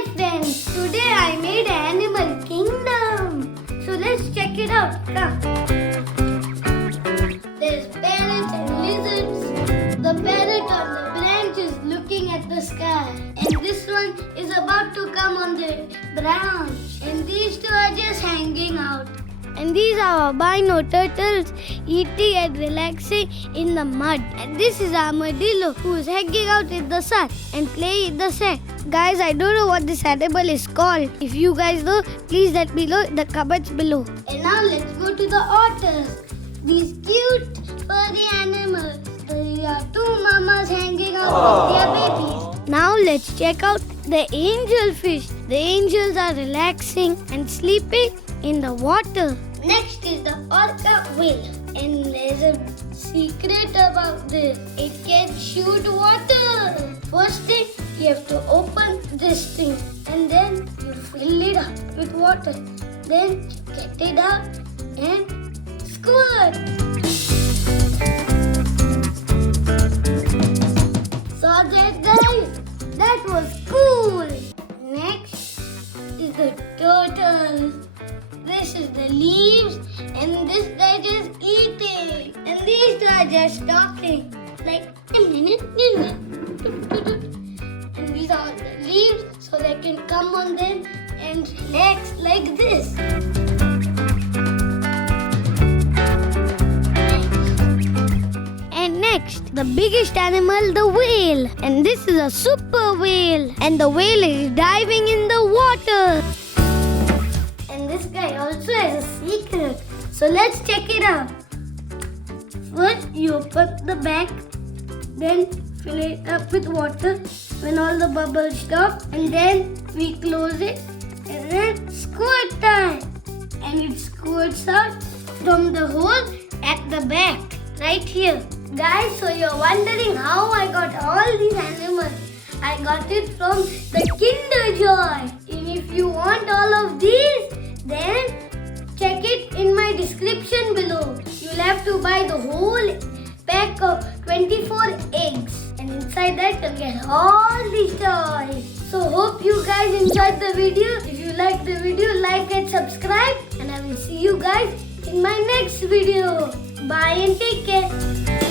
Hi friends, today I made an animal kingdom. So let's check it out. Come. There's parrots and lizards. The parrot on the branch is looking at the sky. And this one is about to come on the branch. And these two are just hanging out. And these are albino turtles eating and relaxing in the mud. And this is armadillo who is hanging out in the sun and playing in the sand. Guys, I don't know what this animal is called. If you guys know, please let me know in the comments below. And now let's go to the otters. These cute furry animals. There are two mamas hanging out with their babies. Now let's check out the angelfish. The angels are relaxing and sleeping in the water. Next is the orca whale. And there's a secret about this. It can shoot water. First thing, you have to open this thing and then you fill it up with water. Then get it out and squirt. So that guys, that was cool. Next is the turtle. This is the leaves and this guy just eating. And these two are just talking. Like and these are the leaves so they can come on them and relax like this. And next, the biggest animal, the whale. And this is a super whale. And the whale is diving in the water. And this guy also has a secret. So let's check it out. First, you open the bag, then fill it up with water when all the bubbles stop, and then we close it, and then squirt time. And it squirts out from the hole at the back, right here. Guys, so you're wondering how I got all these animals. I got it from the KinderJoy. And if you want all of these, then check it in my description below. You'll have to buy the whole pack of 24 eggs. And inside that you'll get all these toys. So hope you guys enjoyed the video. If you like the video, like and subscribe. And I will see you guys in my next video. Bye and take care.